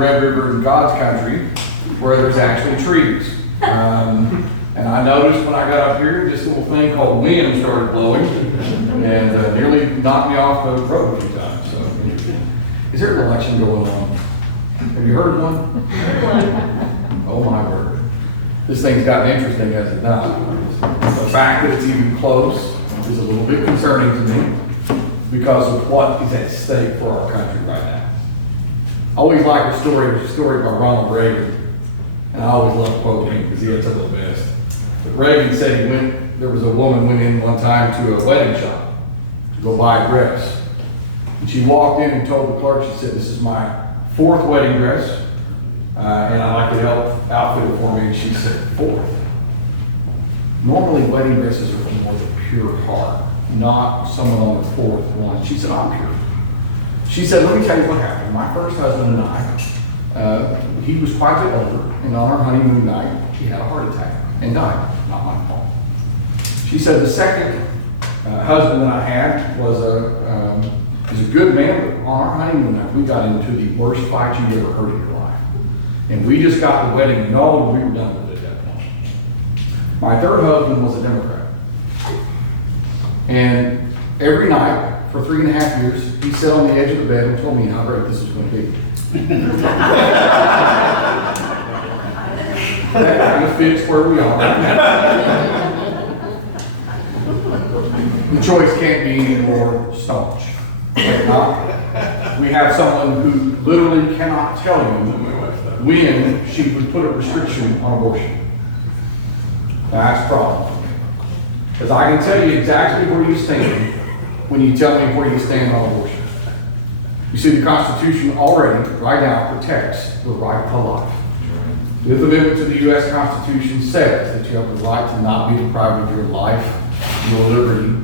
Red River in God's country where there's actually trees. And I noticed when I got up here, this little thing called wind started blowing and nearly knocked me off the road a few times. So, is there an election going on? Have you heard one? Oh my word. This thing's gotten interesting, has it not? The fact that it's even close is a little bit concerning to me because of what is at stake for our country right now. I always like a story. There's a story by Ronald Reagan, and I always love quoting him because he had some of the best. But Reagan said there was a woman went in one time to a wedding shop to go buy a dress. And she walked in and told the clerk, she said, "This is my 4th wedding dress, and I'd like to help outfit it for me." And she said, "4th? Normally wedding dresses are from more the pure heart, not someone on the 4th one." She said, "I'm pure." She said, "Let me tell you what happened. My first husband and I, he was quite a bit older, and on our honeymoon night, he had a heart attack and died. Not my fault." She said, "The second husband that I had was a good man, but on our honeymoon night, we got into the worst fight you've ever heard in your life. And we just got the wedding annulled, and we were done with it at that point." My third husband was a Democrat. And every night, for 3.5 years, he sat on the edge of the bed and told me how great this was going to be. That kind of fits where we are right now. The choice can't be any more staunch. We have someone who literally cannot tell you when she would put a restriction on abortion. That's a problem. Because I can tell you exactly where you stand when you tell me where you stand on abortion. You see, the Constitution already, right now, protects the right to life. The 5th Amendment to the U.S. Constitution says that you have the right to not be deprived of your life, your liberty,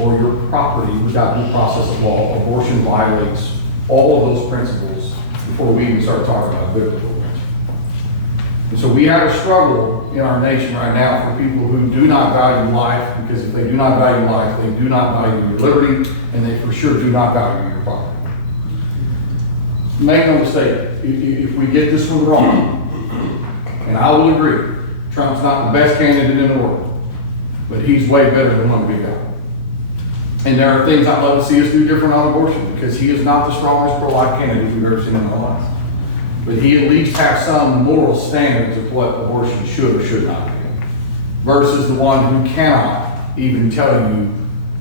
or your property without due process of law. Abortion violates all of those principles before we even start talking about biblical principles. And so we have a struggle in our nation right now for people who do not value life, because if they do not value life, they do not value your liberty, and they for sure do not value your property. Make no mistake, if we get this one wrong, and I will agree, Trump's not the best candidate in the world, but he's way better than one we got. And there are things I'd love to see us do different on abortion, because he is not the strongest pro-life candidate we've ever seen in our lives. But he at least has some moral standards of what abortion should or should not be, versus the one who cannot even tell you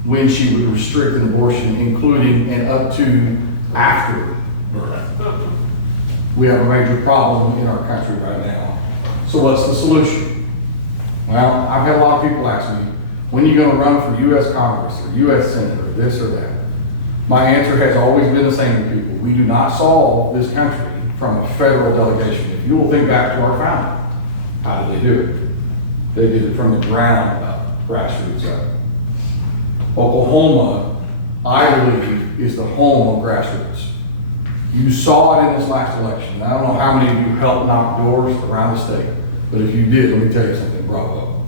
when she would restrict an abortion, including and up to after birth. We have a major problem in our country right now. So what's the solution? Well, I've had a lot of people ask me, when are you going to run for U.S. Congress or U.S. Senator, or this or that? My answer has always been the same to people. We do not solve this country from a federal delegation. If you will think back to our founding, how did they do it? They did it from the ground up, grassroots up. Oklahoma, I believe, is the home of grassroots. You saw it in this last election. I don't know how many of you helped knock doors around the state, but if you did, let me tell you something, bravo.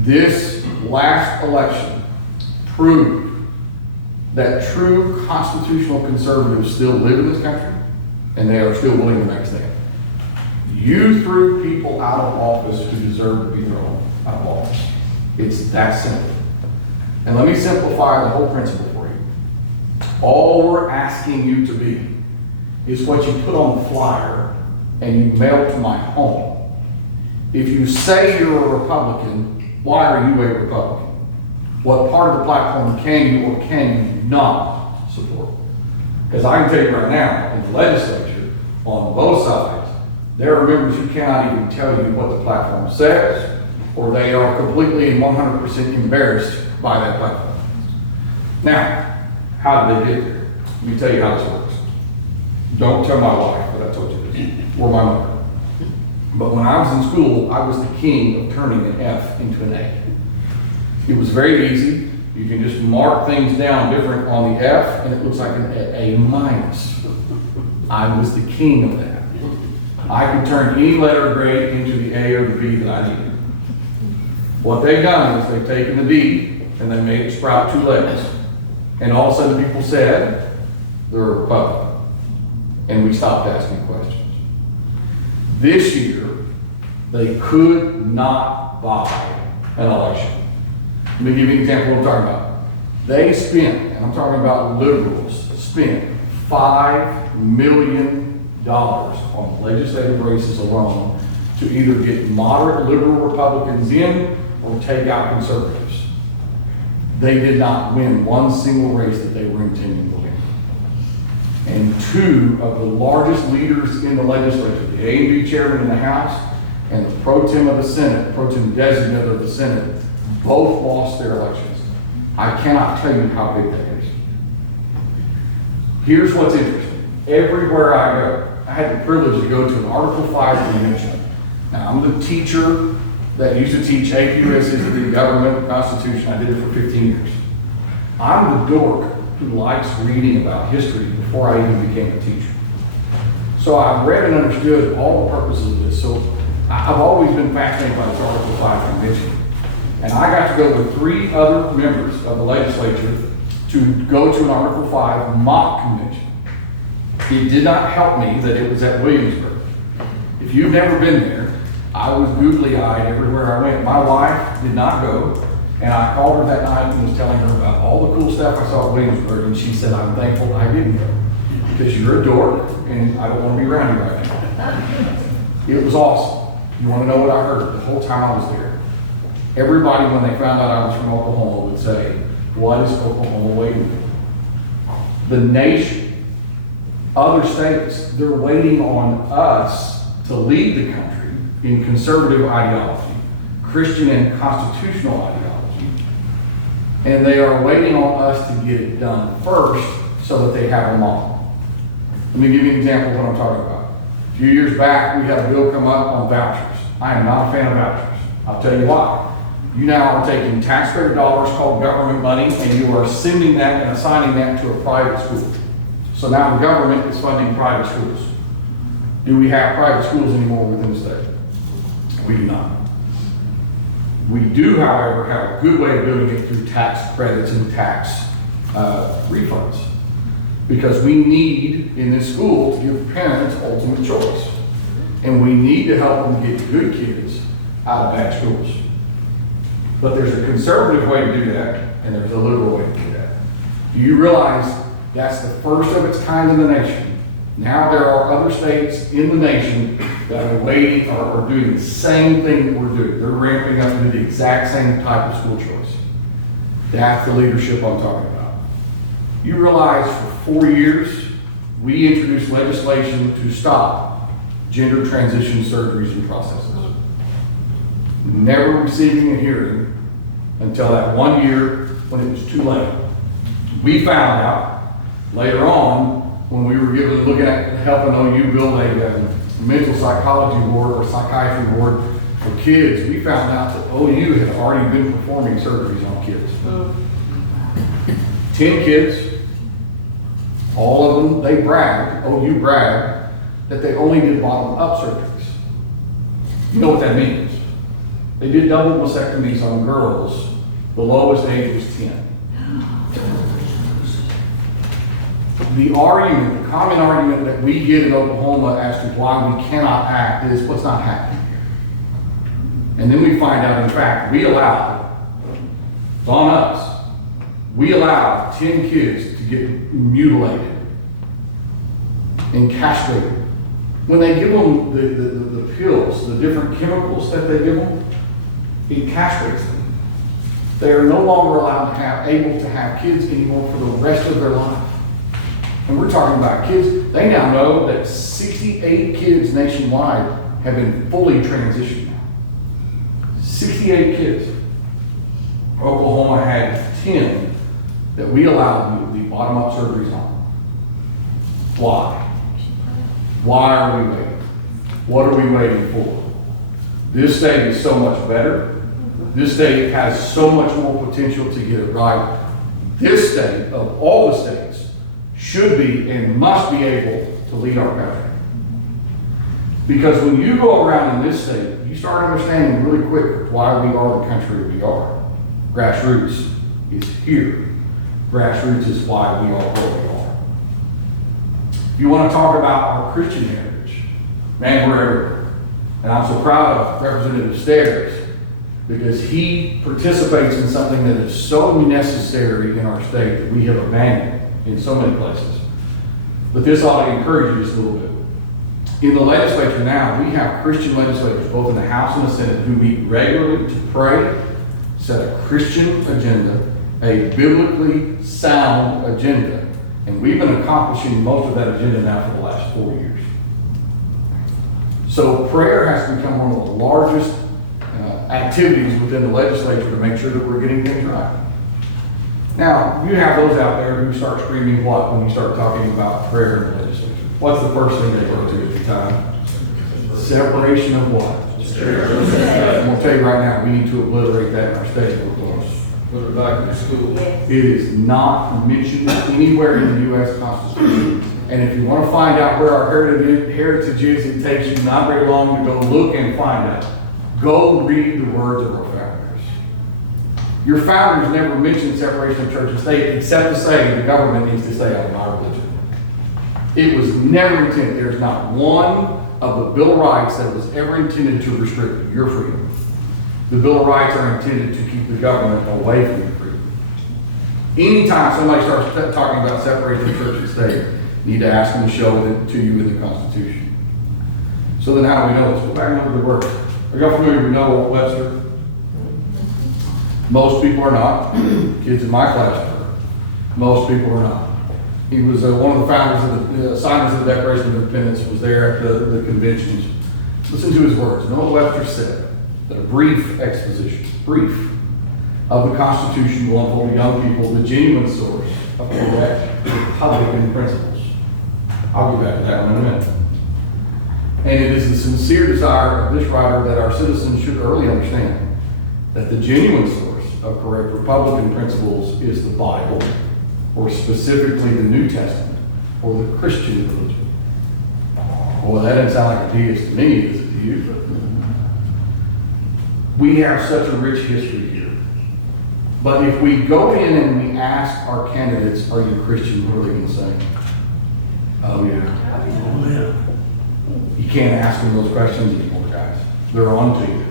This last election proved that true constitutional conservatives still live in this country, and they are still willing to make a stand. You threw people out of office who deserve to be thrown out of office. It's that simple. And let me simplify the whole principle for you. All we're asking you to be is what you put on the flyer and you mail to my home. If you say you're a Republican, why are you a Republican? What part of the platform can you or can you not support? Because I can tell you right now, in the legislature, on both sides, there are members who cannot even tell you what the platform says, or they are completely and 100% embarrassed by that platform. Now, how did they get there? Let me tell you how this works. Don't tell my wife, but I told you this, or my mother. But when I was in school, I was the king of turning an F into an A. It was very easy. You can just mark things down different on the F, and it looks like an A minus. I was the king of that. I could turn any letter grade into the A or the B that I needed. What they've done is they've taken the D and they made it sprout 2 legs. And all of a sudden people said they're a Republican. and we stopped asking questions. This year, they could not buy an election. Let me give you an example of what I'm talking about. They spent, and I'm talking about liberals, spent $5 million on legislative races alone to either get moderate liberal Republicans in or take out conservatives. They did not win one single race that they were intending to win. And two of the largest leaders in the legislature, the A and B chairman in the House and the pro-tem of the Senate, pro-tem designate of the Senate, both lost their elections. I cannot tell you how big that is. Here's what's interesting. Everywhere I go, I had the privilege to go to an Article 5 convention. Now, I'm the teacher that used to teach APUS history, government, and Constitution. I did it for 15 years. I'm the dork who likes reading about history before I even became a teacher. So I've read and understood all the purposes of this. So I've always been fascinated by this Article 5 convention. And I got to go with 3 other members of the legislature to go to an Article 5 mock convention. It did not help me that it was at Williamsburg. If you've never been there, I was googly-eyed everywhere I went. My wife did not go, and I called her that night and was telling her about all the cool stuff I saw at Williamsburg, and she said, I'm thankful I didn't go, because you're a dork, and I don't want to be around you right now. It was awesome. You want to know what I heard the whole time I was there? Everybody, when they found out I was from Oklahoma, would say, what is Oklahoma waiting for? The nation, other states, they're waiting on us to lead the country in conservative ideology, Christian and constitutional ideology, and they are waiting on us to get it done first so that they have a model. Let me give you an example of what I'm talking about. A few years back, we had a bill come up on vouchers. I am not a fan of vouchers. I'll tell you why. You now are taking taxpayer dollars called government money and you are sending that and assigning that to a private school. So now the government is funding private schools. Do we have private schools anymore within the state? We do not. We do, however, have a good way of doing it through tax credits and tax refunds. Because we need, in this school, to give parents ultimate choice. And we need to help them get good kids out of bad schools. But there's a conservative way to do that, and there's a liberal way to do that. Do you realize that's the first of its kind in the nation? Now there are other states in the nation that are waiting or are doing the same thing that we're doing. They're ramping up to do the exact same type of school choice. That's the leadership I'm talking about. You realize for 4 years, we introduced legislation to stop gender transition surgeries and processes. Never receiving a hearing until that 1 year when it was too late. We found out later on when we were looking at helping OU build a mental psychology ward or psychiatry ward for kids, we found out that OU had already been performing surgeries on kids. 10 kids, all of them, they bragged, OU bragged, that they only did bottom-up surgeries. You know what that means? They did double mastectomies on girls. The lowest age was 10. The argument, the common argument that we get in Oklahoma as to why we cannot act is what's not happening here. And then we find out, in fact, we allowed, it's on us, we allowed 10 kids to get mutilated and castrated. When they give them the pills, the different chemicals that they give them, it castrates them. They are no longer able to have kids anymore for the rest of their life. And we're talking about kids. They now know that 68 kids nationwide have been fully transitioned now. 68 kids. Oklahoma had 10 that we allowed the bottom-up surgeries on. Why? Why are we waiting? What are we waiting for? This state is so much better. This state has so much more potential to get it right. This state, of all the states, should be and must be able to lead our country. Because when you go around in this state, you start understanding really quick why we are the country we are. Grassroots is here. Grassroots is why we are where we are. You want to talk about our Christian heritage? Man, we're everywhere. And I'm so proud of Representative Stairs because he participates in something that is so necessary in our state that we have abandoned in so many places. But this ought to encourage you just a little bit. In the legislature now, we have Christian legislators, both in the House and the Senate, who meet regularly to pray, set a Christian agenda, a biblically sound agenda. And we've been accomplishing most of that agenda now for the last 4 years. So prayer has become one of the largest activities within the legislature to make sure that we're getting things right. Now, you have those out there who start screaming what when you start talking about prayer in the legislature? What's the first thing they go to at the time? Separation of what? I'm going to tell you right now, we need to obliterate that in our state. Put it back in the school. It is not mentioned anywhere in the U.S. Constitution. And if you want to find out where our heritage is, it takes you not very long to go look and find out. Go read the words of our founders. Your founders never mentioned separation of church and state except to say the government needs to stay out of my religion. It was never intended. There's not one of the Bill of Rights that was ever intended to restrict your freedom. The Bill of Rights are intended to keep the government away from your freedom. Anytime somebody starts talking about separating church and state, you need to ask them to show it to you in the Constitution. So then how do we know this? Go back and look at the words. Are y'all familiar with Noah Webster? Most people are not. Kids in my class are. Most people are not. He was one of the founders of the signers of the Declaration of Independence, was there at the conventions. Listen to his words. Noah Webster said that a brief exposition, of the Constitution will unfold to young people the genuine source of correct Republican principles. I'll get back to that one in a minute. And it is the sincere desire of this writer that our citizens should early understand that the genuine source of correct Republican principles is the Bible, or specifically the New Testament, or the Christian religion. Well, that doesn't sound like a deist to me, does it to you? We have such a rich history here. But if we go in and we ask our candidates, are you Christian, what are they going to say? Oh, yeah. Oh, yeah. You can't ask them those questions anymore, guys. They're on to you.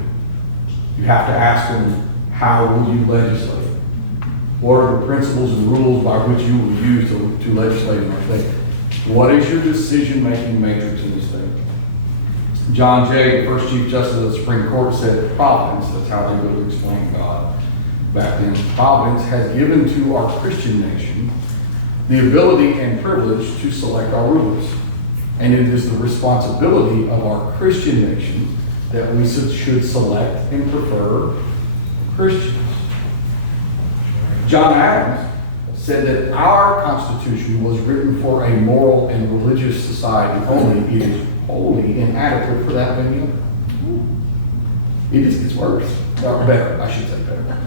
You have to ask them, how will you legislate? What are the principles and rules by which you will use to legislate in our state? What is your decision-making matrix in the state? John Jay, the first Chief Justice of the Supreme Court, said providence, that's how they would explain God back then, providence has given to our Christian nation the ability and privilege to select our rulers. And it is the responsibility of our Christian nation that we should select and prefer Christians. John Adams said that our Constitution was written for a moral and religious society only. It is wholly inadequate for that many others. It just gets worse. Or better, I should say better.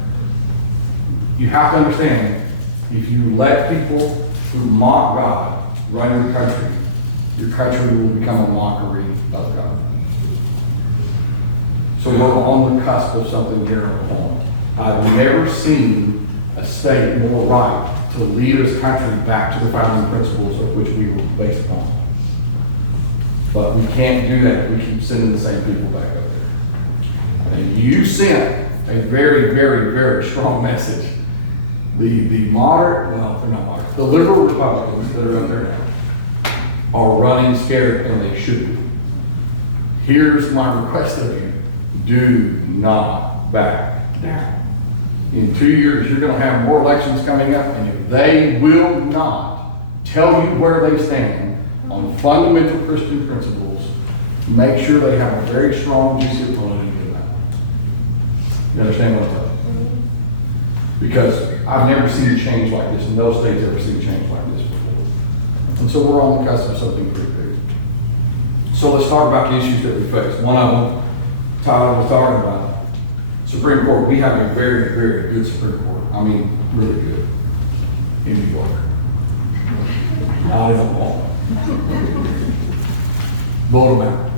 You have to understand, if you let people who mock God run your country will become a mockery of God. So we're on the cusp of something here in Oklahoma. I've never seen a state more right to lead this country back to the founding principles of which we were based upon. But we can't do that if we keep sending the same people back up there. And you sent a very, very, very strong message. The moderate, well, they're not moderate, the liberal Republicans that are up there now are running scared, and they should be. Here's my request of you. Do not back down. In 2 years, you're going to have more elections coming up, and if they will not tell you where they stand on fundamental Christian principles, make sure they have a very strong, juicy opponent in that. You understand what I'm saying? Because I've never seen change like this, and no state's ever seen change like this before. And so we're on the cusp of something pretty big. So let's talk about the issues that we face. One of them, Tyler was talking about, Supreme Court. We have a very, very good Supreme Court. I mean, really good in New York. Not in Oklahoma. Blow them out.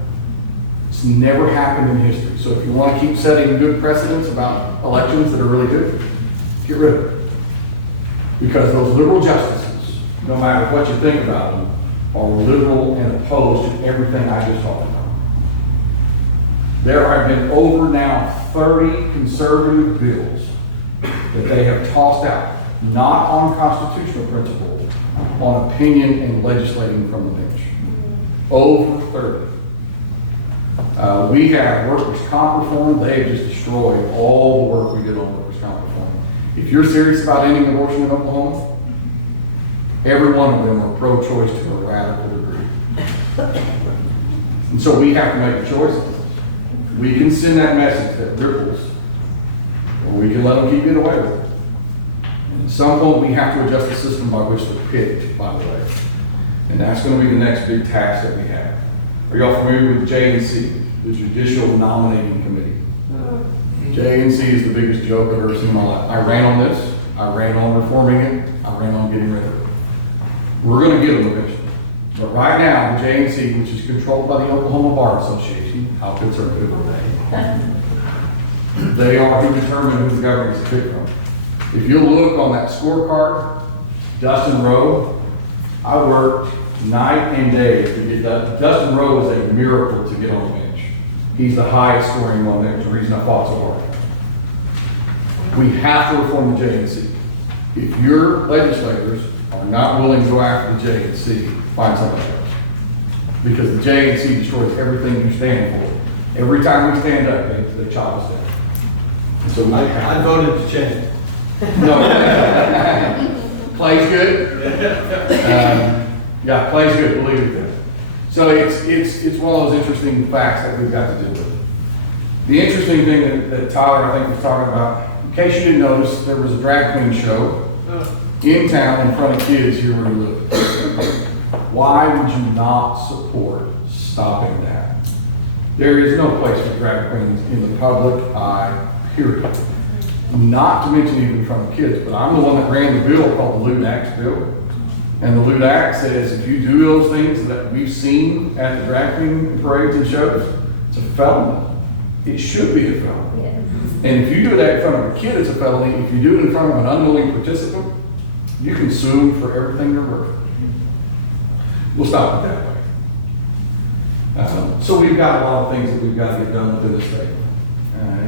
It's never happened in history. So if you want to keep setting good precedents about elections that are really good, get rid of it. Because those liberal justices, no matter what you think about them, are liberal and opposed to everything I just talked about. There have been over now 30 conservative bills that they have tossed out, not on constitutional principle, on opinion and legislating from the bench. Over 30. We have workers' comp reform. They have just destroyed all the work we did on workers' comp reform. If you're serious about ending abortion in Oklahoma, every one of them are pro-choice to a radical degree. And so we have to make a choice. We can send that message that ripples, or we can let them keep getting away with it. And at some point, we have to adjust the system by which they're picked, by the way. And that's going to be the next big task that we have. Are y'all familiar with J&C, the Judicial Nominating Committee? J&C is the biggest joke I've ever seen in my life. I ran on this. I ran on reforming it. I ran on getting rid of it. We're going to get them eventually. But right now, the J&C, which is controlled by the Oklahoma Bar Association, how conservative are they? They are who determine who the governor is picked from. If you look on that scorecard, Dustin Rowe, I worked night and day to get that. Dustin Rowe was a miracle to get on the bench. He's the highest scoring on there. It's the reason I fought so hard. We have to reform the J&C. If your legislators are not willing to go after the J&C, find somebody else. Because the J&C destroys everything you stand for. Every time we stand up, they chop us down. And so I voted to change. No. Clay's good. Yeah, Clay's good, believe it. So it's one of those interesting facts that we've got to deal with. The interesting thing that Tyler, I think, was talking about, in case you didn't notice, there was a drag queen show in town in front of kids here where we live. Why would you not support stopping that? There is no place for drag queens in the public eye, period. Not to mention even in front of kids, but I'm the one that ran the bill called the Lewd Acts bill. And the Lewd Act says if you do those things that we've seen at the drag queen parades and shows, it's a felony. It should be a felony. Yeah. And if you do that in front of a kid, it's a felony. If you do it in front of an unwilling participant, you can sue them for everything they're worth. We'll stop it that way. So we've got a lot of things that we've got to get done within the state.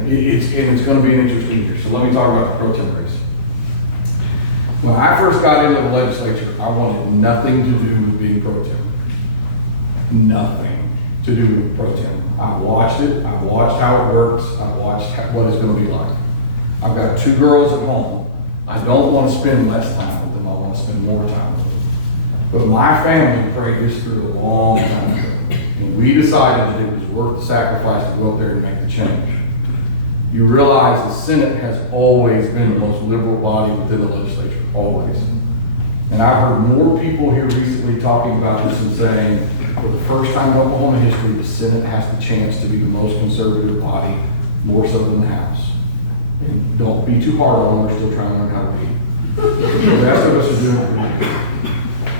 It's going to be an interesting year. So let me talk about the pro-tem race. When I first got into the legislature, I wanted nothing to do with being pro-tem. Nothing to do with pro-tem. I watched it. I watched how it works. I watched what it's going to be like. I've got 2 girls at home. I don't want to spend less time with them. I want to spend more time with them. But my family prayed this through a long time ago. And we decided that it was worth the sacrifice to go up there and make the change. You realize the Senate has always been the most liberal body within the legislature, always. And I've heard more people here recently talking about this and saying, for the first time in Oklahoma history, the Senate has the chance to be the most conservative body, more so than the House. And don't be too hard on them, we're still trying to learn how to be. The rest of us are doing it.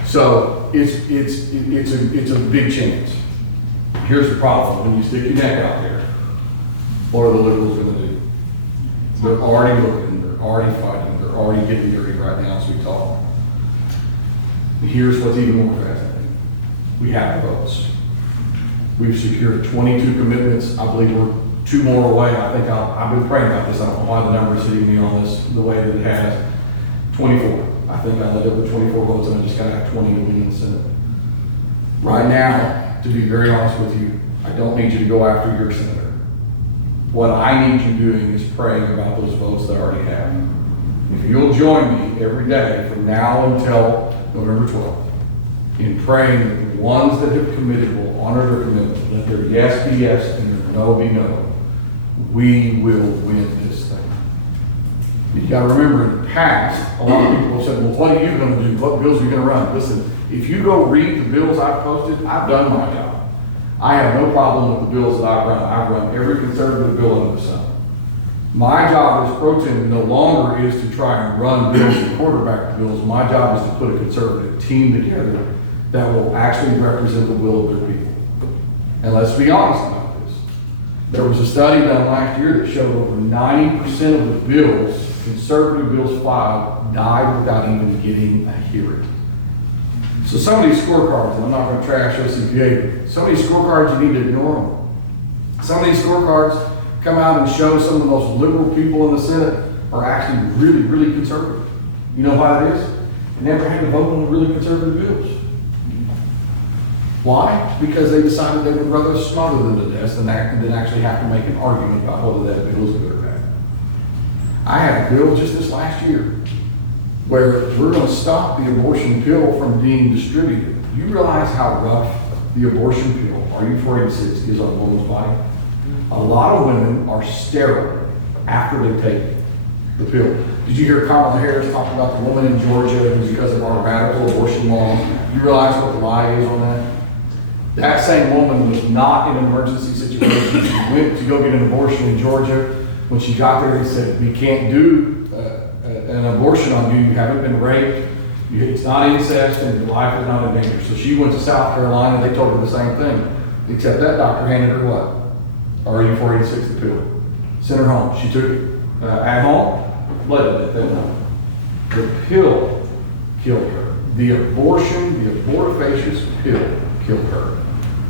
So it's a big chance. Here's the problem, when you stick your neck out there, what are the liberals going to do? They're already looking, they're already fighting, they're already getting dirty right now as we talk. Here's what's even more fascinating. We have the votes. We've secured 22 commitments. I believe we're 2 more away. I think I've been praying about this. I don't know why the number is hitting me on this the way that it has. 24. I think I ended up with 24 votes and I just got to have 20 to win in the Senate. Right now, to be very honest with you, I don't need you to go after your senator. What I need you doing is praying about those votes that I already have. If you'll join me every day from now until November 12th in praying that the ones that have committed will honor their commitment, let their yes be yes and their no be no, we will win this thing. You got to remember, in the past, a lot of people have said, well, what are you going to do? What bills are you going to run? Listen, if you go read the bills I've posted, I've done my job. I have no problem with the bills that I've run. I've run every conservative bill under the sun. My job as pro-tem no longer is to try and run bills and quarterback the bills. My job is to put a conservative team together that will actually represent the will of their people. And let's be honest about this. There was a study done last year that showed over 90% of the bills, conservative bills filed, died without even getting a hearing. So some of these scorecards, and I'm not gonna trash OCPA, but some of these scorecards, you need to ignore them. Some of these scorecards come out and show some of the most liberal people in the Senate are actually really, really conservative. You know why that is? They never had to vote on really conservative bills. Why? Because they decided they would rather smother them to death than actually have to make an argument about whether that bill is good or bad. I had a bill just this last year where we're going to stop the abortion pill from being distributed. Do you realize how rough the abortion pill, RU486, is on a woman's body? A lot of women are sterile after they take the pill. Did you hear Kamala Harris talk about the woman in Georgia who's because of our radical abortion laws? You realize what the lie is on that? That same woman was not in an emergency situation. She went to go get an abortion in Georgia. When she got there, they said, we can't do an abortion on you. You haven't been raped. It's not incest and your life is not in danger. So she went to South Carolina. They told her the same thing. Except that doctor handed her what? RU486, the pill. Sent her home. She took it at home, bled it at that time. The pill killed her. The abortion, the abortifacious pill killed her.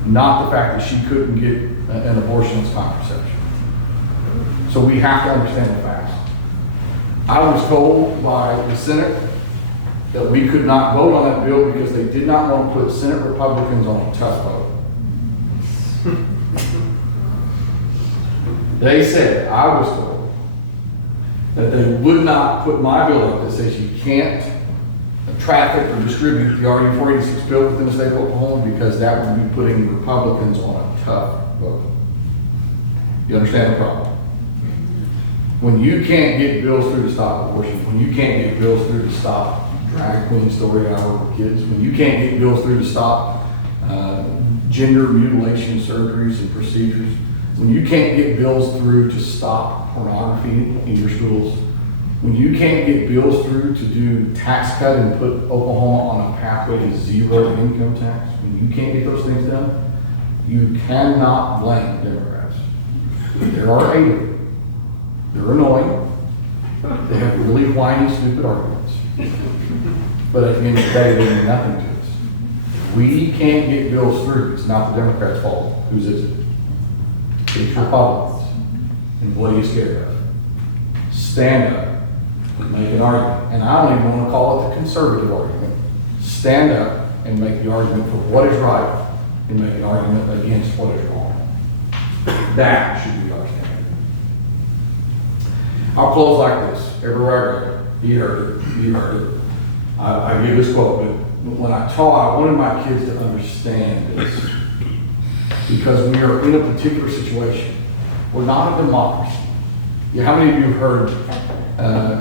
Not the fact that she couldn't get an abortion as contraception. So we have to understand the facts. I was told by the Senate that we could not vote on that bill because they did not want to put Senate Republicans on a tough vote. They said, I was told, that they would not put my bill up that says you can't traffic or distribute the RU486 bill within the state of Oklahoma because that would be putting Republicans on a tough vote. You understand the problem? When you can't get bills through to stop abortion, when you can't get bills through to stop drag queen story hour for kids, when you can't get bills through to stop gender mutilation surgeries and procedures, when you can't get bills through to stop pornography in your schools, when you can't get bills through to do tax cut and put Oklahoma on a pathway to zero income tax, when you can't get those things done, you cannot blame Democrats. There are 8 of them. They're annoying. They have really whiny, stupid arguments. But at the end of the day, they mean nothing to us. We can't get bills through. It's not the Democrats' fault. Whose is it? It's Republicans. And what are you scared of? Stand up and make an argument. And I don't even want to call it the conservative argument. Stand up and make the argument for what is right and make an argument against what is wrong. That should be our stand. I'll close like this. Everywhere I go, you heard it, you heard it. I give this quote, but when I taught, I wanted my kids to understand this. Because we are in a particular situation. We're not a democracy. Yeah, how many of you have heard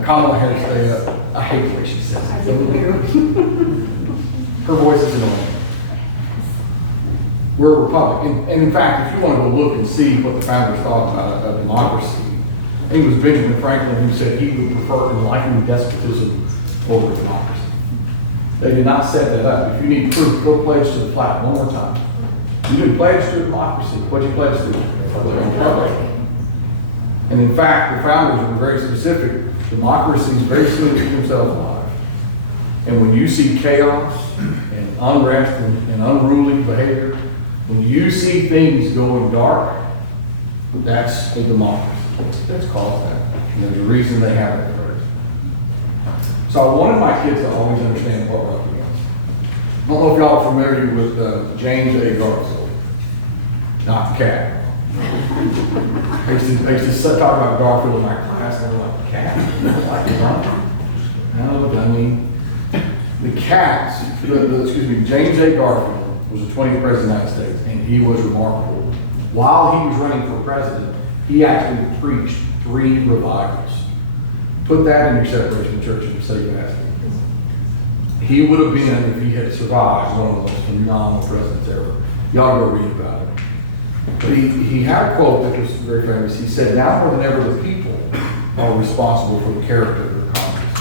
Kamala Harris say, I hate the way she says it. Her voice is annoying. We're a republic. And in fact, if you want to go look and see what the founders thought about a democracy, I think it was Benjamin Franklin who said he would prefer enlightened despotism over democracy. They did not set that up. If you need proof, go pledge to the flag one more time. You didn't pledge to democracy. What did you pledge to? Republic. And in fact, the founders were very specific. Democracies very soon keep themselves alive. And when you see chaos and unrest and unruly behavior, when you see things going dark, that's a democracy. That's called that. And there's a reason they have that phrase. So I wanted my kids to always understand what we're up against. I don't know if y'all are familiar with James A. Garfield, not the cat. I used to talk about Garfield in my class, and they were like, cat? Like, no, I mean, the cats, James A. Garfield was the 20th president of the United States, and he was remarkable. While he was running for president, he actually preached 3 revivals. Put that in your separation of church and say you ask him. He would have been, if he had survived, one of the most phenomenal presidents ever. Y'all go read about it. But he had a quote that was very famous. He said, now more than ever, the people are responsible for the character of their Congress.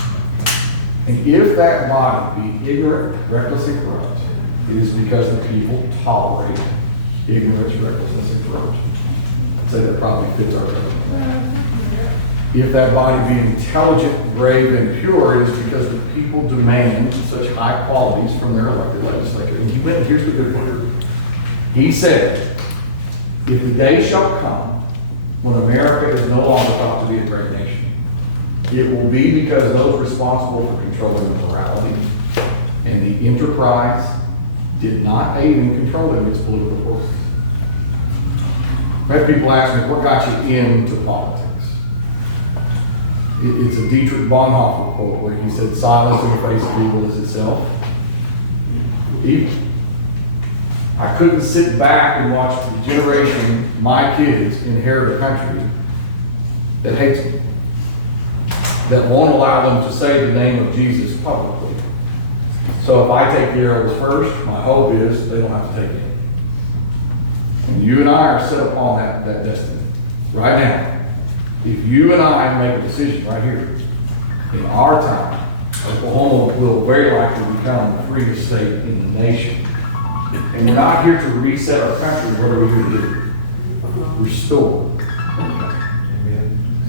And if that body be ignorant, reckless, and corrupt, it is because the people tolerate ignorance, recklessness, and corruption. I'd say that probably fits our government. If that body be intelligent, brave, and pure, it is because the people demand such high qualities from their elected legislature. And he went, here's the good word. He said, if the day shall come when America is no longer thought to be a great nation, it will be because those responsible for controlling the morality and the enterprise did not aid in controlling its political forces. I've had people ask me, what got you into politics? It's a Dietrich Bonhoeffer quote where he said, silence in the face of evil is itself evil. I couldn't sit back and watch the generation, my kids, inherit a country that hates them, that won't allow them to say the name of Jesus publicly. So if I take the arrows first, my hope is they don't have to take it. And you and I are set upon that destiny right now. If you and I make a decision right here, in our time, Oklahoma will very likely become the freest state in the nation. And we're not here to reset our country. What are we here to do? Restore.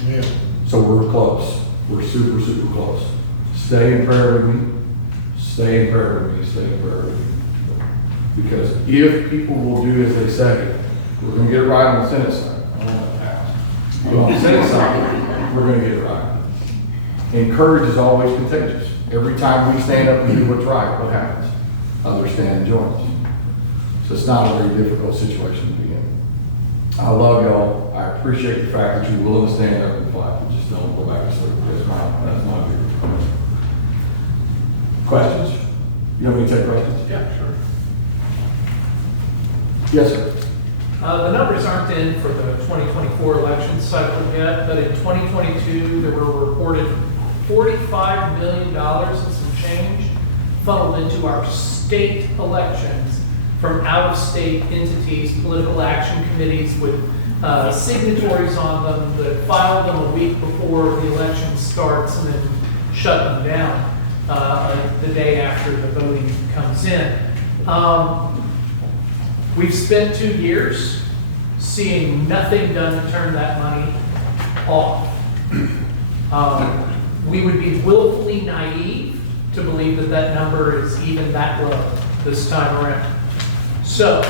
Yeah. So we're close. We're super, super close. Stay in prayer with me. Stay in prayer with me. Stay in prayer with me. Because if people will do as they say, we're going to get it right on the Senate side. I don't know about the House. But on the Senate side, we're going to get it right. And courage is always contagious. Every time we stand up and do what's right, what happens? Others stand and join us. So it's not a very difficult situation to be in. I love y'all. I appreciate the fact that you're willing to stand up and fight. Just don't go back to sleep. That's my view. Questions? You want me to take questions? Yeah, sure. Yes, sir. The numbers aren't in for the 2024 election cycle yet, but in 2022, there were reported $45 million and some change funneled into our state elections from out-of-state entities, political action committees with signatories on them that file them a week before the election starts and then shut them down the day after the voting comes in. We've spent 2 years seeing nothing done to turn that money off. We would be willfully naive to believe that that number is even that low this time around. So,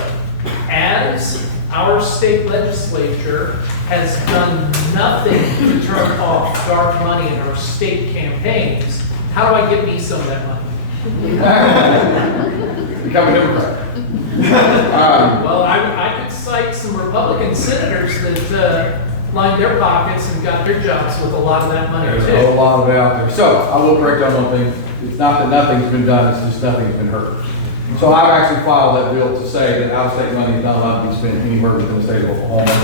as our state legislature has done nothing to turn off dark money in our state campaigns, how do I get me some of that money? Become a Democrat. Well, I could cite some Republican senators that lined their pockets and got their jobs with a lot of that money There's a too. whole lot of it out there. So I will break down one thing. It's not that nothing's been done, it's just nothing's been heard. So I've actually filed that bill to say that out-of-state money is not allowed to be spent anywhere within the state of Oklahoma.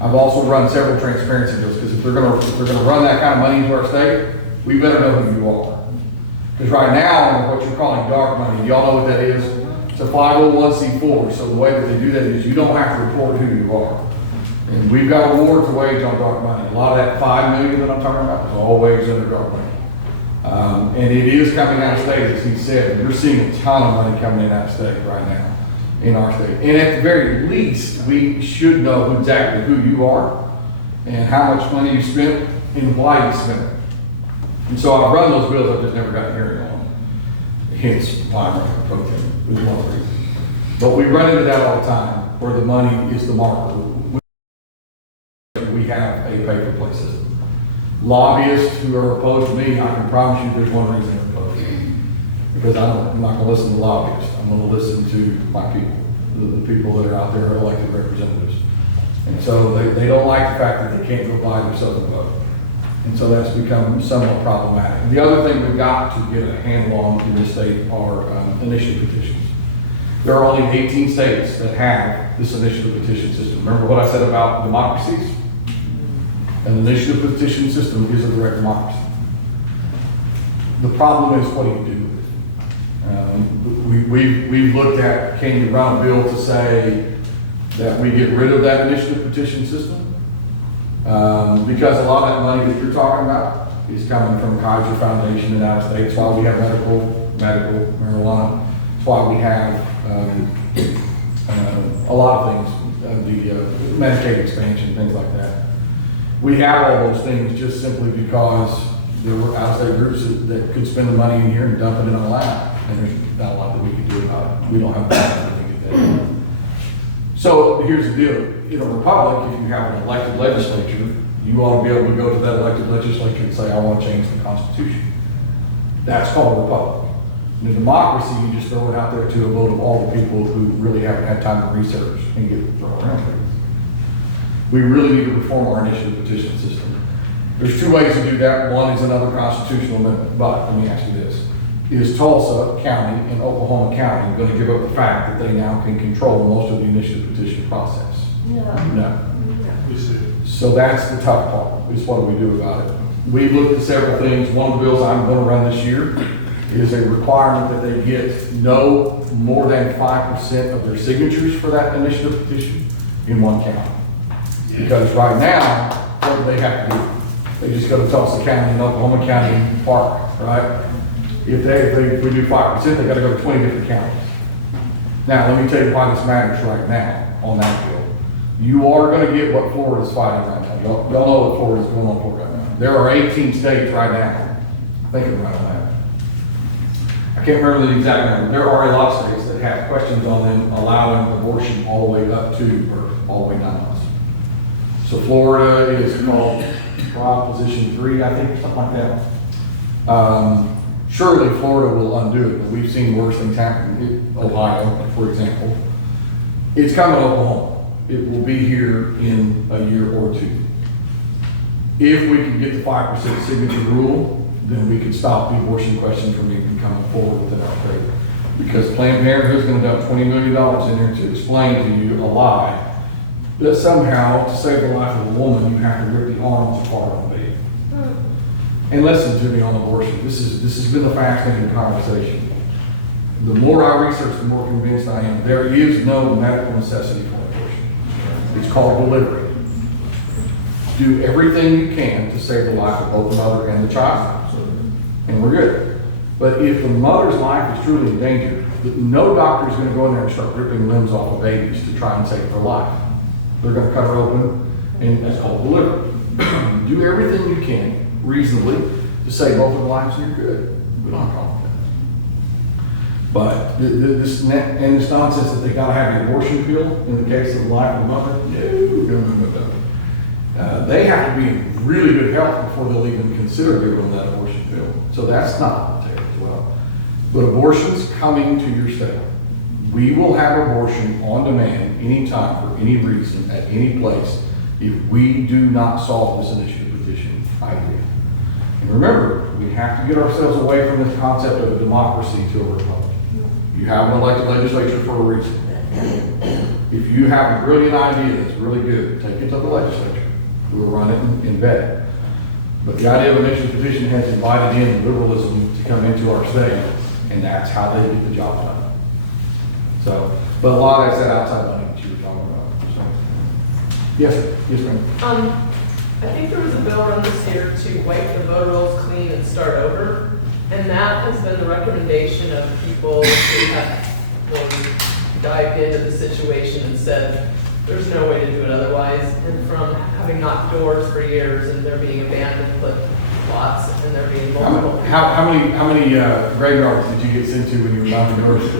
I've also run several transparency bills, because if they're gonna run that kind of money into our state, we better know who you are. Because right now, what you're calling dark money, do y'all know what that is? It's a 501c4, so the way that they do that is you don't have to report who you are. And we've got a war to wage on dark money. A lot of that $5 million that I'm talking about is all waged under dark money. And it is coming out of state, as he said. You're seeing a ton of money coming in out of state right now, in our state. And at the very least, we should know exactly who you are and how much money you spent and why you spent it. And so I've run those bills, I've just never gotten a hearing on them. Hence why I'm running a pro-tem, is one reason. But we run into that all the time, where the money is the marker. We have a pay-for-play system. Lobbyists who are opposed to me, I can promise you there's one reason they're opposed to me. Because I'm not going to listen to lobbyists. I'm going to listen to my people, the people that are out there, elected representatives. And so they don't like the fact that they can't go buy themselves a vote. And so that's become somewhat problematic. The other thing we've got to get a handle on in this state are initiative petitions. There are only 18 states that have this initiative petition system. Remember what I said about democracies? An initiative petition system is a direct democracy. The problem is, what do you do with it? We've looked at, can you run a bill to say that we get rid of that initiative petition system? Because a lot of that money that you're talking about is coming from Kaiser Foundation and out of state. That's why we have medical marijuana. That's why we have a lot of things, the Medicaid expansion, things like that. We have all those things just simply because there were out-of-state groups that could spend the money in here and dump it in our lap. And there's not a lot that we can do about it. We don't have that. So here's the deal. In a republic, if you have an elected legislature, you ought to be able to go to that elected legislature and say, I want to change the Constitution. That's called a republic. In a democracy, you just throw it out there to a vote of all the people who really haven't had time to research and get thrown around things. We really need to reform our initiative petition system. There's two ways to do that. One is another constitutional amendment. But let me ask you this. Is Tulsa County and Oklahoma County going to give up the fact that they now can control most of the initiative petition process? No. So that's the tough part, is what do we do about it? We've looked at several things. One of the bills I'm going to run this year is a requirement that they get no more than 5% of their signatures for that initiative petition in one county. Because right now, what do they have to do? They just go to Tulsa County and Oklahoma County and park, right? If we do 5%, they got to go to 20 different counties. Now, let me tell you why this matters right now on that bill. You are going to get what Florida's fighting right now. Y'all know what Florida's going on for right now. There are 18 states right now. Thinking right on that. I can't remember the exact number. There are a lot of states that have questions on them allowing abortion all the way up to birth, all the way 9 months. So Florida is called Proposition 3, I think, or something like that. Surely Florida will undo it, but we've seen worse things happen in Ohio, for example. It's coming to Oklahoma. It will be here in a year or two. If we can get the 5% signature rule, then we could stop the abortion question from even coming forward within our state. Because Planned Parenthood is going to dump $20 million in there to explain to you a lie that somehow, to save the life of a woman, you have to rip the arms apart on the baby. And listen to me on abortion. This has been the fascinating conversation. The more I research, the more convinced I am. There is no medical necessity for abortion. It's called delivery. Do everything you can to save the life of both the mother and the child. And we're good. But if the mother's life is truly in danger, no doctor is going to go in there and start ripping limbs off of babies to try and save her life. They're going to cut her open, and that's called delivery. Do everything you can reasonably to save both of their lives, and you're good. We don't have a problem with that. But this nonsense that they got to have an abortion pill in the case of the life of the mother, no. They have to be in really good health before they'll even consider giving them that abortion pill. So that's not there as well. But abortion's coming to your state. We will have abortion on demand anytime for any reason at any place if we do not solve this initiative petition idea. And remember, we have to get ourselves away from this concept of a democracy to a republic. You have an elected legislature for a reason. If you have a brilliant idea that's really good, take it to the legislature. We'll run it in vet. But the idea of an initiative petition has invited in liberalism to come into our state, and that's how they get the job done. So, but a lot of that's that outside money that you were talking about. So, yes, ma'am. I think there was a bill run this year to wipe the voter rolls clean and start over, and that has been the recommendation of people who have really dived into the situation and said there's no way to do it otherwise. And from having knocked doors for years and there being abandoned lots and there being multiple. How many graveyards did you get sent to when you were knocking doors?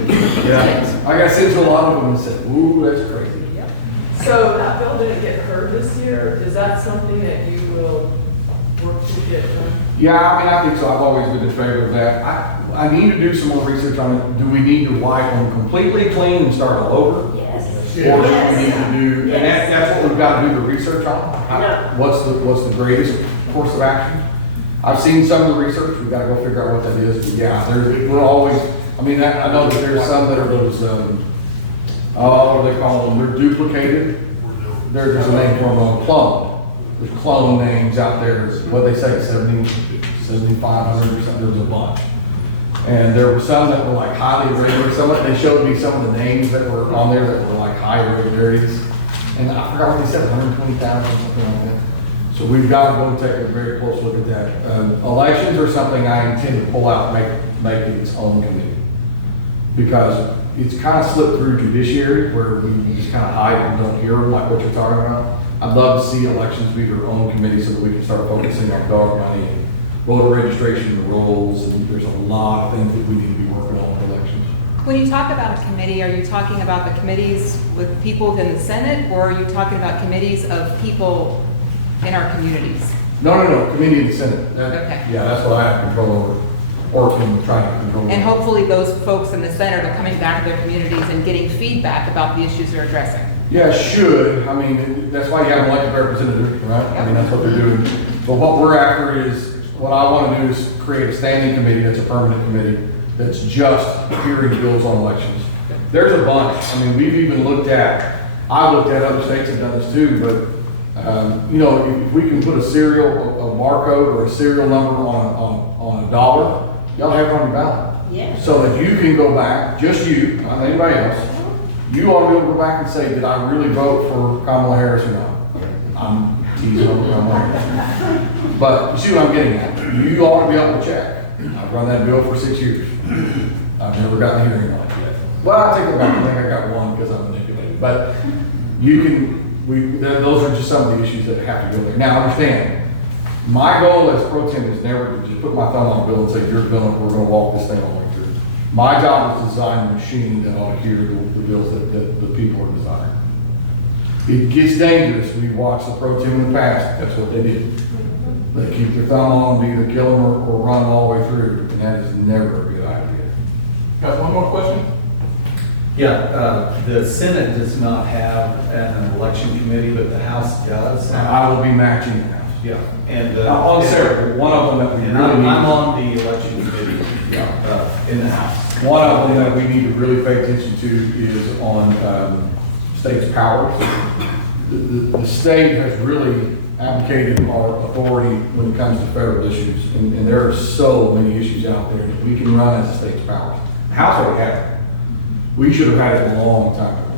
Yeah, I got sent to a lot of them and said, "Ooh, that's crazy." Yep. So that bill didn't get heard this year. Is that something that you will work to get done? Yeah, I think so. I've always been in favor of that. I need to do some more research on it. Do we need to wipe them completely clean and start all over? Yes. Or do we need to do, and that's what we've got to do the research on. What's the greatest course of action? I've seen some of the research. We've got to go figure out what that is. But yeah, we're always. I mean, I know that there's some that are those. What do they call them? They're duplicated. There's a name for them, cloned. There's clone names out there. What they say, 7,500 or something. There's a bunch. And there were some that were like highly irregular. They showed me some of the names that were on there that were like high irregularities. And I forgot what they said, 120,000 or something like that. So we've got to go take a very close look at that. Elections are something I intend to pull out and make it its own committee. Because it's kind of slipped through judiciary where we just kind of hide and don't hear like what you're talking about. I'd love to see elections be their own committee so that we can start focusing on dog money and voter registration and rolls, and there's a lot of things that we need to be working on with elections. When you talk about a committee, are you talking about the committees with people within the Senate, or are you talking about committees of people in our communities? No, committee in the Senate. Okay. Yeah, that's what I have control over, or can try to control over. And hopefully those folks in the Senate are coming back to their communities and getting feedback about the issues they're addressing. Yeah, should. I mean, that's why you have an elected representative, right? I mean, that's what they're doing. But what we're after is, what I want to do is create a standing committee that's a permanent committee that's just hearing bills on elections. There's a bunch. I mean, we've even looked at, I've looked at, other states have done this too, but, you know, if we can put a serial, a barcode or a serial number on a dollar, y'all have it on your ballot. Yeah. So that you can go back, just you, not anybody else, you ought to be able to go back and say, did I really vote for Kamala Harris or not? I'm teasing over Kamala Harris. But you see what I'm getting at? You ought to be able to check. I've run that bill for 6 years. I've never gotten a hearing on it yet. Well, I take it back. I think I got one because I'm manipulated. But you can, those are just some of the issues that have to go there. Now, understand, my goal as pro-tem is never to just put my thumb on a bill and say, you're going, we're going to walk this thing all the way through. My job is to design a machine that ought to hear the bills that the people are desiring. It gets dangerous. We watched the pro-tem in the past. That's what they did. They keep their thumb on them, either kill them or run them all the way through, and that is never a good idea. Got one more question? Yeah, the Senate does not have an election committee, but the House does. I will be matching the House. Yeah, and. On Saturday, one of them that we And really I'm need. on the election committee, in the House. One of them that we need to really pay attention to is on state's powers. The state has really abdicated our authority when it comes to federal issues, and there are so many issues out there that we can run as a state's powers. The House already had it. We should have had it a long time ago,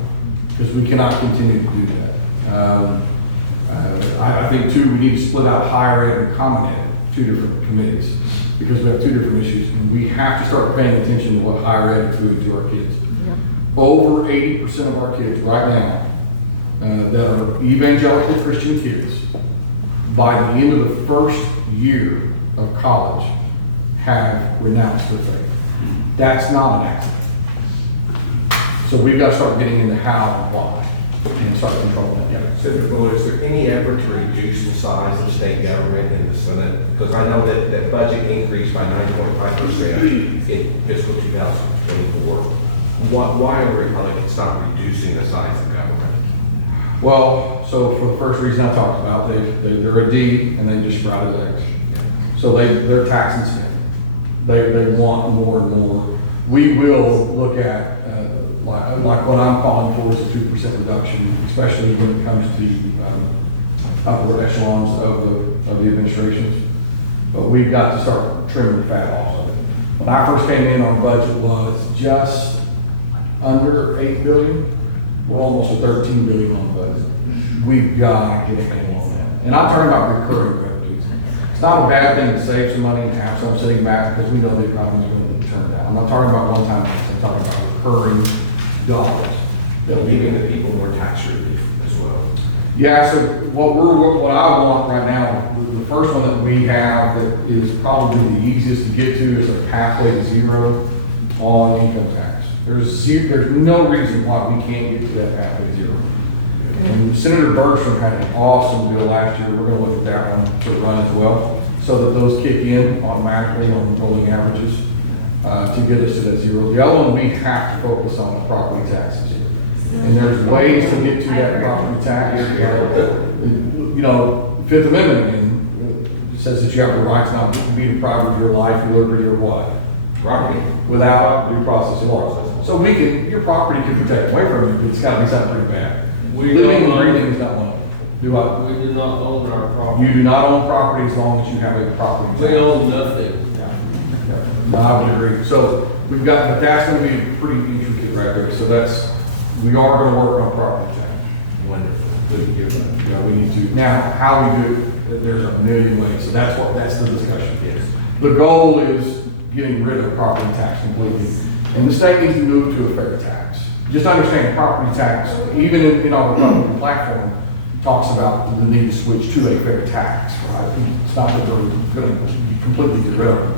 because we cannot continue to do that. I think too, we need to split out higher ed and common ed, two different committees, because we have two different issues, and we have to start paying attention to what higher ed is doing to our kids. Over 80% of our kids right now that are evangelical Christian kids, by the end of the first year of college, have renounced their faith. That's not an accident. So we've got to start getting into how and why, and start controlling that. Yeah. Senator Bullard, is there any effort to reduce the size of state government in the Senate? Because I know that budget increased by 9.5% in fiscal 2024. Why are Republicans not reducing the size of government? Well, so for the first reason I talked about, they're a D and they just sprouted eggs. So they're taxing spending. They want more and more. We will look at, like what I'm calling for is a 2% reduction, especially when it comes to upward echelons of the administrations. But we've got to start trimming the fat off of it. When I first came in, our budget was just under $8 billion. We're almost at $13 billion on the budget. We've got to get a handle on that. And I'm talking about recurring revenues. It's not a bad thing to save some money and have some sitting back because we know the economy is going to turn down. I'm not talking about one-time things. I'm talking about recurring dollars. They'll giving the people more tax relief as well. Yeah, so what I want right now, the first one that we have that is probably the easiest to get to is a pathway to zero on income tax. There's no reason why we can't get to that pathway to zero. And Senator Bergstrom had an awesome bill last year. We're going to look at that one to run as well, so that those kick in automatically on rolling averages to get us to that zero. The other one we have to focus on is property taxes. And there's ways to get to that property tax. You know, Fifth Amendment again says that you have the right to not be deprived of your life, your liberty, or what? Property. Without due process of law. So your property can protect away from you, but it's got to be something pretty bad. Living and breathing is not one of them. Do what? We do not own our property. You do not own property as long as you have a property tax. We own nothing. No, I would agree. So we've got, but that's going to be pretty intricate right there. So we are going to work on property tax. Wonderful. Good to hear that. Yeah, we need to. Now, how we do it, there's a million ways. So that's the discussion. Yes. The goal is getting rid of property tax completely. And the state needs to move to a fair tax. Just understand property tax, even in our Republican platform, talks about the need to switch to a fair tax, right? It's not that they're gonna completely get rid of it.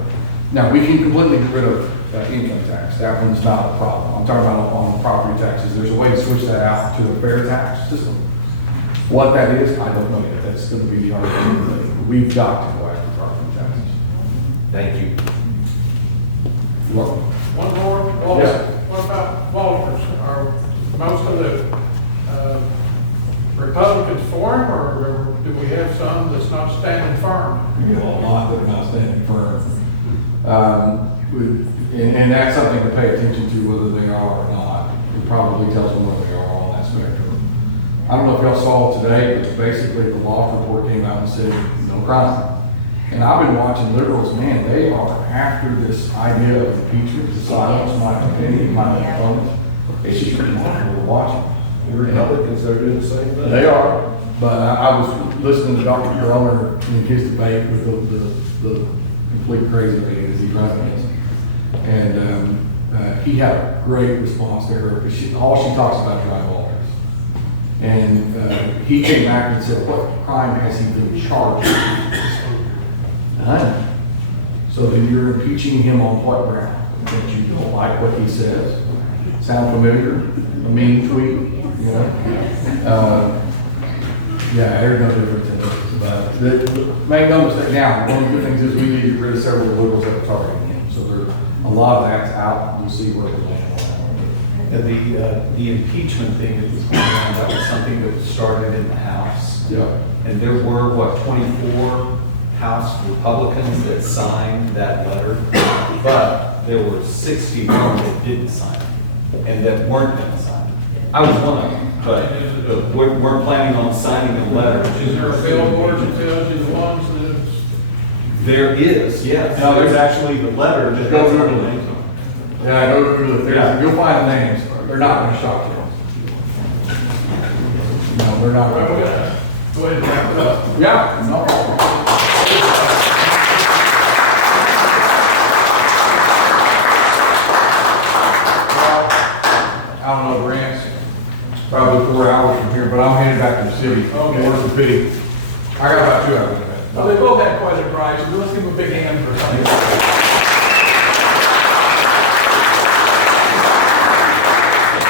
Now, we can completely get rid of income tax, that one's not a problem. I'm talking about on property taxes, there's a way to switch that out to a fair tax system. What that is, I don't know yet, that's gonna be the argument. We've got to go after property taxes. Thank you. You're welcome. One more, Walters. Yeah. What about Walters? Are most of the Republicans for him, or do we have some that's not standing firm? You know, a lot that are not standing firm. And that's something to pay attention to, whether they are or not. It probably tells them where they are on that spectrum. I don't know if y'all saw today, but basically the law report came out and said, no crime. And I've been watching liberals, man, they are after this idea of impeachment to silence my opinion, my opponents. It's just remarkable to watch. The Republicans are doing the same thing. They are, but I was listening to Dr. Groner in his debate with the complete crazy lady as he runs against. And he had a great response to her, because all she talks about is dry Walters. And he came back and said, what crime has he been charged with? None. So then you're impeaching him on what ground? That you don't like what he says? Sound familiar? A mean tweet? You know? Yeah, there's no difference in it. But make no mistake, now, one of the good things is we need to get rid of several liberals that are targeting him. So there's a lot of that's out. We'll see where the land And the impeachment thing that was going on, that was something that was started in the House. Yeah. And there were, what, 24 House Republicans that signed that letter, but there were 61 that didn't sign it, and that weren't going to sign it. I was one of them, but we're planning on signing the letter. Is there a billboard that tells you the ones that it's There is, yes. No, there's actually the letter that Go has through the it. names on it. Yeah, go through it. Yeah. You'll find the names. They're not going to shock you. No, they're not. Well, we gotta go ahead and wrap it up. Yeah, no problem. I don't know, Grant's probably 4 hours from here, but I'm headed back to the city. Okay. Where's the pity? I got about 2 hours. Well, they both had quite a drive, so let's give them a big hand for something.